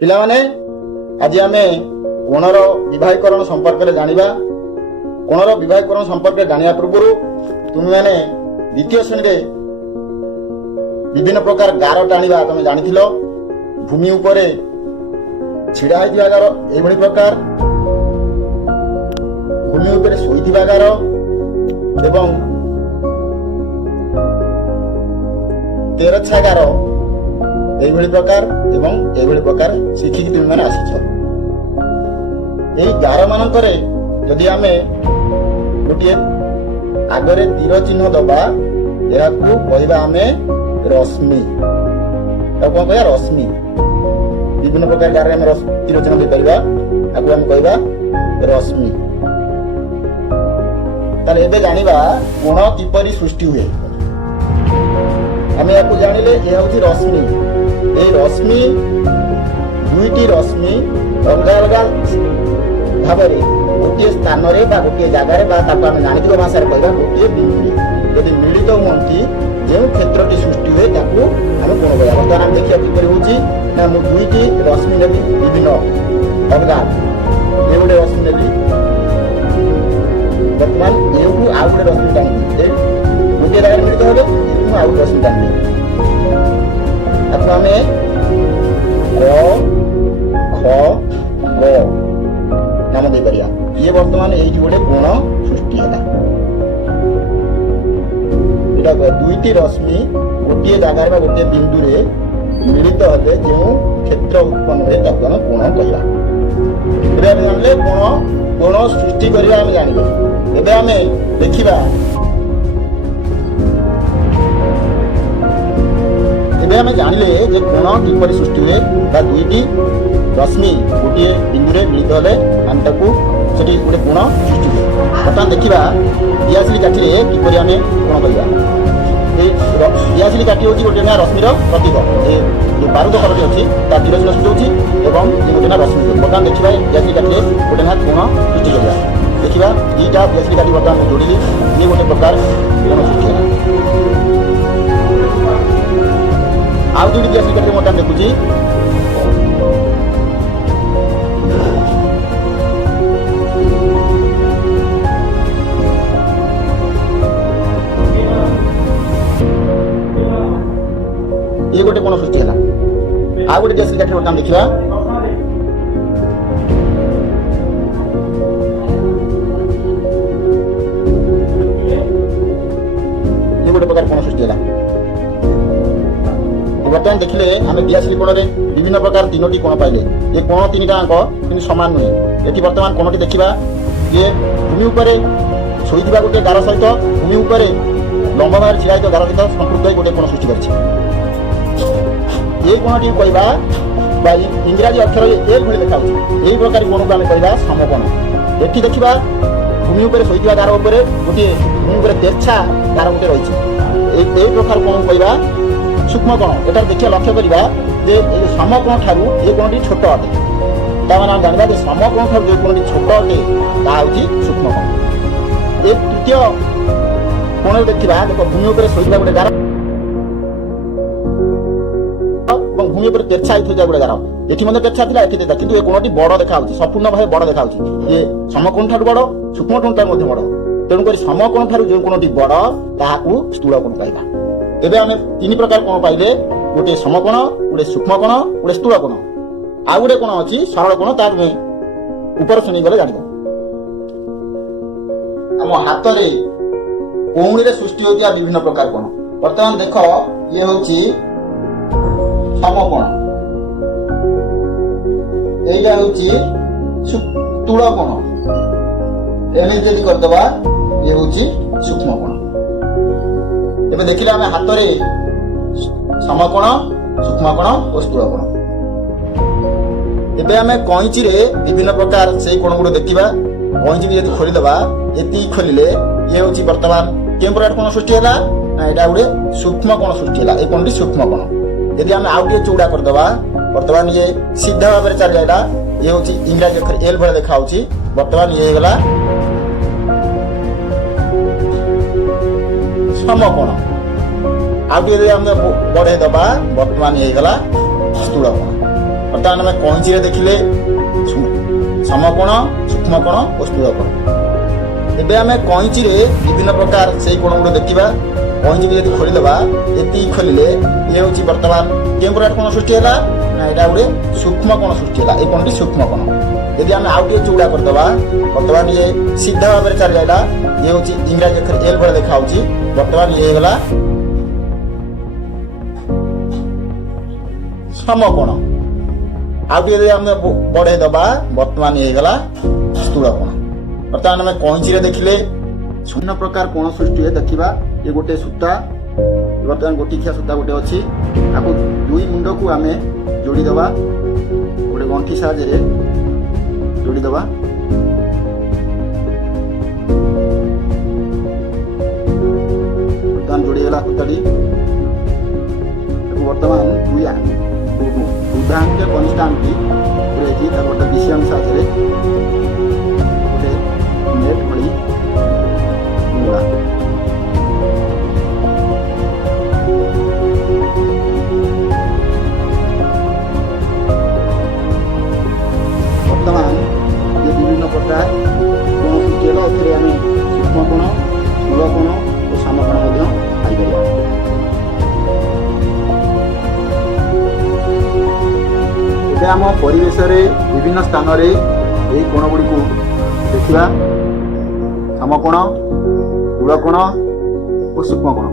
ପିଲାମାନେ ଆଜି ଆମେ କୋଣର ବିବାହୀକରଣ ସମ୍ପର୍କରେ ଜାଣିବା। କୋଣର ବିବାହୀକରଣ ସମ୍ପର୍କରେ ଜାଣିବା ପୂର୍ବରୁ ତୁମେମାନେ ଦ୍ୱିତୀୟ ଶ୍ରେଣୀରେ ବିଭିନ୍ନ ପ୍ରକାର ଗାର ଟାଣିବା ତମେ ଜାଣିଥିଲ। ଭୂମି ଉପରେ ଛିଡ଼ା ହୋଇଥିବା ଗାର ଏଇଭଳି ପ୍ରକାର, ଭୂମି ଉପରେ ଶୋଇଥିବା ଗାର ଏବଂ ତେରଛା ଗାର এইভাবে প্রকার এবং এইভাবে প্রকার শিখিকি তুমি মানে আসিছ। এই গার মানকরে যদি আমি গোটিয়ে আগরে তীর চিহ্ন দবা এহাকু কহিবা আমি রশ্মি। তাକୁ କ'ଣ କହିବା ରଶ୍ମି। ବିଭିନ୍ନ ପ୍ରକାର ଗାରରେ ଆମେ ତୀର ଚିହ୍ନ ଦେଇପାରିବା, ତାକୁ ଆମେ କହିବା ରଶ୍ମି। ତାହେଲେ ଏବେ ଜାଣିବା କୋଣ କିପରି ସୃଷ୍ଟି ହୁଏ। ଆମେ ୟାକୁ ଜାଣିଲେ ଏହା ହେଉଛି ରଶ୍ମି। এই রশ্মি দুইটি রশ্মি অলগা অলগা ভাবে গোটিয়ে স্থাନରେ বা গোটিয়ে জায়গায় বা তাকে আমি গাণিতিক ভাষায় কহিবা গোটিয়ে বিন্দুরে যদি মিলিত হুঁতি যে ক্ষেত্রটি সৃষ্টি हुए তাকে আমি কোণ কহিবা। বর্তমান আমি দেখিবা কিপরি হচ্ছে না, মু দুইটি রশ্মি নেবি বিভিন্ন অলগা, এ গোটে রশ্মি নেবি, বর্তমান এକୁ ଆଉ ଗୋଟେ রশ্মি টাଣିବି, গোটিয়ে জায়গায় মিলিত হবে, এକୁ ଆଉ ଗୋଟେ রশ্মি টাଣିବି। ତାକୁ ଆମେ କ ଖ ଗ ନାମ ଦେଇପାରିବା। ଇଏ ବର୍ତ୍ତମାନ ଏଇଠି ଗୋଟେ କୋଣ ସୃଷ୍ଟି ହେଲା। ଏଇଟା ଦୁଇଟି ରଶ୍ମି ଗୋଟିଏ ଜାଗାରେ ବା ଗୋଟିଏ ବିନ୍ଦୁରେ ମିଳିତ ହେଲେ ଯେଉଁ କ୍ଷେତ୍ର ଉତ୍ପନ୍ନ ହୁଏ ତାକୁ ଆମେ କୋଣ କହିବା। ଏବେ ଆମେ ଜାଣିଲେ କୋଣ ସୃଷ୍ଟି କରିବା ଆମେ ଜାଣିଲେ। ଏବେ ଆମେ ଦେଖିବା ଏବେ ଆମେ ଜାଣିଲେ ଯେ କୋଣ କିପରି ସୃଷ୍ଟି ହୁଏ ବା ଦୁଇଟି ରଶ୍ମି ଗୋଟିଏ ବିନ୍ଦୁରେ ମିଳିତ ହେଲେ ଆମେ ତାକୁ ସେଠି ଗୋଟେ କୋଣ ସୃଷ୍ଟି ହୁଏ। ବର୍ତ୍ତମାନ ଦେଖିବା ଦିଆସିଲି କାଠିରେ କିପରି ଆମେ କୋଣ କରିବା। এই ଦିଆସିଲି କାଠି ହେଉଛି ଗୋଟେ ନା ରଶ୍ମିର ପ୍ରତୀକ। ଏ ଯେଉଁ ବାରୁଦ କଲଟି ଅଛି ତା ତୀର ଚିହ୍ନ ସୃଷ୍ଟି ହେଉଛି ଏବଂ ଏ ଗୋଟେ ନା ରଶ୍ମି। ବର୍ତ୍ତମାନ ଦେଖିବା ଦିଆସିଲି କାଠିରେ ଗୋଟେ ନା କୋଣ ସୃଷ୍ଟି କରିବା। ଦେଖିବା ଦୁଇଟା ଦିଆସିଲି କାଠି ବର୍ତ୍ତମାନ ଯୋଡ଼ିଲି, ଇଏ ଗୋଟେ ପ୍ରକାର କୋଣ ସୃଷ୍ଟି ହେଲା। ଆଉ ଦୁଇଟି ଦିଆସିଲି କାଠିରେ ବର୍ତ୍ତମାନ ଦେଖୁଛି ଇଏ ଗୋଟେ କୋଣ ସୃଷ୍ଟି ହେଲା। ଆଉ ଗୋଟେ ଦିଆସିଲି କାଠିରେ ବର୍ତ୍ତମାନ ଦେଖିବା ଇଏ ଗୋଟେ ପ୍ରକାର କୋଣ ସୃଷ୍ଟି ହେଲା। ବର୍ତ୍ତମାନ ଦେଖିଲେ ଆମେ ଦିଆସିଲି କୋଣରେ ବିଭିନ୍ନ ପ୍ରକାର ତିନୋଟି କୋଣ ପାଇଲେ। ଏ କୋଣ ତିନିଟା ଆଙ୍କ କିନ୍ତୁ ସମାନ ନୁହେଁ। ଏଠି ବର୍ତ୍ତମାନ କୋଣଟି ଦେଖିବା ଯେ ଭୂମି ଉପରେ ଶୋଇଥିବା ଗୋଟିଏ ଗାର ସହିତ ଭୂମି ଉପରେ ଲମ୍ବ ଭାବରେ ଛିଡ଼ା ହୋଇଥିବା ଗାର ସହିତ ସମ୍ପୃକ୍ତ ହୋଇ ଗୋଟିଏ କୋଣ ସୃଷ୍ଟି କରିଛି। এই কোণটি କହିବା ବା ଇଂରାଜୀ ଅକ୍ଷର ଏଭଳି ଲେଖାଉଛି। ଏହି ପ୍ରକାର କୋଣକୁ ଆମେ କହିବା ସମକୋଣ। ଏଠି ଦେଖିବା ଭୂମି ଉପରେ ଶୋଇଥିବା ଗାର ଉପରେ ଗୋଟିଏ ଭୂମି ଉପରେ ତେର୍ଛା ଗାର ଗୋଟେ ରହିଛି। এই ପ୍ରକାର କୋଣକୁ କହିବା ସୂକ୍ଷ୍ମ କୋଣ। ଏଠାରେ ଦେଖିବା ଲକ୍ଷ୍ୟ କରିବା ଯେ এই ସମକୋଣ ଠାରୁ ଏ କୋଣଟି ଛୋଟ ଅଟେ। ତାମାନେ ଆମେ ଜାଣିବା ଯେ ସମକୋଣ ଠାରୁ ଯେଉଁ କୋଣଟି ଛୋଟ ଅଟେ ତାହା ହେଉଛି ସୂକ୍ଷ୍ମ କୋଣ। ଏ ତୃତୀୟ କୋଣରେ ଦେଖିବା ଦେଖ ଭୂମି ଉପରେ ଶୋଇଥିବା ଗୋଟେ ଗାର এবং ভূমি উপরে তের্ছা হইଥିବା ଗୋଟେ ଗାର। ଏଠି ମଧ୍ୟ ତେର୍ଛା ଥିଲା, ଏଠି ତେର୍ଛା, କିନ୍ତୁ ଏ କୋଣଟି ବଡ଼ ଦେଖାଯାଉଛି, ସମ୍ପୂର୍ଣ୍ଣ ଭାବେ ବଡ଼ ଦେଖାଯାଉଛି। ଇଏ ସମକୋଣ ଠାରୁ ବଡ଼, ସୂକ୍ଷ୍ମ କୋଣ ଠାରୁ ମଧ୍ୟ ବଡ଼। ତେଣୁକରି ସମକୋଣ ଠାରୁ ଯେଉଁ କୋଣଟି ବଡ଼ ତାହାକୁ ସ୍ଥୂଳ କୋଣ କହିବା। ଏବେ ଆମେ ତିନି ପ୍ରକାର କୋଣ ପାଇଲେ, ଗୋଟେ ସମକୋଣ, ଗୋଟେ ସୂକ୍ଷ୍ମ କୋଣ, ଗୋଟେ ସ୍ଥୂଳ କୋଣ। ଆଉ ଗୋଟେ କୋଣ ଅଛି ସରଳ କୋଣ, ତା ତୁମେ ଉପର ଶ୍ରେଣୀ ଗଲେ ଜାଣିବ। ଆମ ହାତରେ କଉଣିରେ ସୃଷ୍ଟି ହେଉଥିବା ବିଭିନ୍ନ ପ୍ରକାର କୋଣ। ବର୍ତ୍ତମାନ ଦେଖ ଇଏ ହେଉଛି ସମକୋଣ, এইটা হচ্ছে স্থূল কোণ। এমনি যদি করদেবা ইয়ে হচ্ছে সূক্ষ্ম কোণ। এবে দেখিলে আমি হাতরে সমকোণ, সূক্ষ্ম কোণ ও স্থূল কোণ। এবে আমি কইঁচিরে বিভিন্ন প্রকার সেই কোণগুলো দেখিবা। কইঁচি যদি খোলিদেবা এটি খোলিলে ইয়ে হচ্ছে বর্তমান কেউ প্রকার কোণ সৃষ্টি হলা না, এটা গোটে সূক্ষ্ম কোণ সৃষ্টি হলা। এই কোণটি সূক্ষ্ম কোণ। যদি আমি আউ টিকে চৌড়া করদেবা বর্তমান ইয়ে সিধা ভাবে চালি যাইলা, ইয়ে হচ্ছে ইংরাজী অক্ষর এল ভଳି দেখা হচ্ছে। বর্তমান ইয়ে হয়ে গলা সমকোণ। আউ টিকে যদি আমি বড়াই দেবা বর্তমান ইয়ে হয়ে গলা স্থূল কোণ। ବର୍ତ୍ତମାନ ଆମେ କଇଁଚିରେ ଦେଖିଲେ ସମକୋଣ, ସୂକ୍ଷ୍ମକୋଣ ଓ ସ୍ଥୂଳକୋଣ। ଏବେ ଆମେ କଇଁଚିରେ ବିଭିନ୍ନ ପ୍ରକାର ସେଇ କୋଣ ଗୁଡ଼ିକ ଦେଖିବା। କଇଁଚିକୁ ଯଦି ଖୋଲିଦେବା, ଏତିକି ଖୋଲିଲେ ଇଏ ହେଉଛି ବର୍ତ୍ତମାନ କେଉଁ ପ୍ରକାର କୋଣ ସୃଷ୍ଟି ହେଲା ନା ଏଇଟା ଗୋଟେ ସୂକ୍ଷ୍ମ କୋଣ ସୃଷ୍ଟି ହେଲା। ଏଇ କୋଣଟି ସୂକ୍ଷ୍ମ କୋଣ। ଯଦି ଆମେ ଆଉ ଟିକେ ଚଉଡ଼ା କରିଦେବା, ବର୍ତ୍ତମାନ ଇଏ ସିଧା ଭାବରେ ଚାଲିଯାଇଲା। ଇଏ ହେଉଛି ଇଂରାଜୀ ଅକ୍ଷର ଏଲ୍ ଭଳି ଦେଖାଯାଉଛି। ବର୍ତ୍ତମାନ ଇଏ ହେଇଗଲା ସମକୋଣ। ଆଉ ଟିକେ ଯଦି ଆମେ ବଢେଇ ଦେବା, ବର୍ତ୍ତମାନ ଇଏ ହେଇଗଲା ସ୍ଥୂଳକୋଣ। ବର୍ତ୍ତମାନ ଆମେ କଇଁଚିରେ ଦେଖିଲେ ଶୂନ୍ୟ ପ୍ରକାର କୋଣ ସୃଷ୍ଟି ହୁଏ। ଦେଖିବା, ଏ ଗୋଟେ ସୂତା, ବର୍ତ୍ତମାନ ଗୋଟିକିଆ ସୂତା ଗୋଟେ ଅଛି। ତାକୁ ଦୁଇ ମୁଣ୍ଡକୁ ଆମେ ଯୋଡ଼ିଦେବା, ଗୋଟେ ଗଣ୍ଠି ସାହାଯ୍ୟରେ ଯୋଡ଼ିଦେବା। ବର୍ତ୍ତମାନ ଯୋଡ଼ିଗଲା ସୂତାଟି। ତାକୁ ବର୍ତ୍ତମାନ ବୃଦ୍ଧା ଆଙ୍ଗୁଠି କନିଷ୍ଠ ଆଙ୍ଗୁଠି ପୁରେଇକି ତାକୁ ଗୋଟେ ବିଷିଆଙ୍ଗ ସାହାଯ୍ୟରେ ଗୋଟେ ନେଟ୍ ଭଳି ବୁଣିବା। ବର୍ତ୍ତମାନ ଏ ବିଭିନ୍ନ ପ୍ରକାର କୋଣ ସୃଷ୍ଟି ହେଲା। ଏଥିରେ ଆମେ ସୂକ୍ଷ୍ମ କୋଣ, ସ୍ଥୂଳ କୋଣ ଓ ସମକୋଣ ମଧ୍ୟ ପାଇପାରିବା। ଏବେ ଆମ ପରିବେଶରେ ବିଭିନ୍ନ ସ୍ଥାନରେ ଏହି କୋଣ ଗୁଡ଼ିକୁ ଦେଖିବା। ସମକୋଣ, ସ୍ଥୂଳ କୋଣ ଓ ସୂକ୍ଷ୍ମ କୋଣ।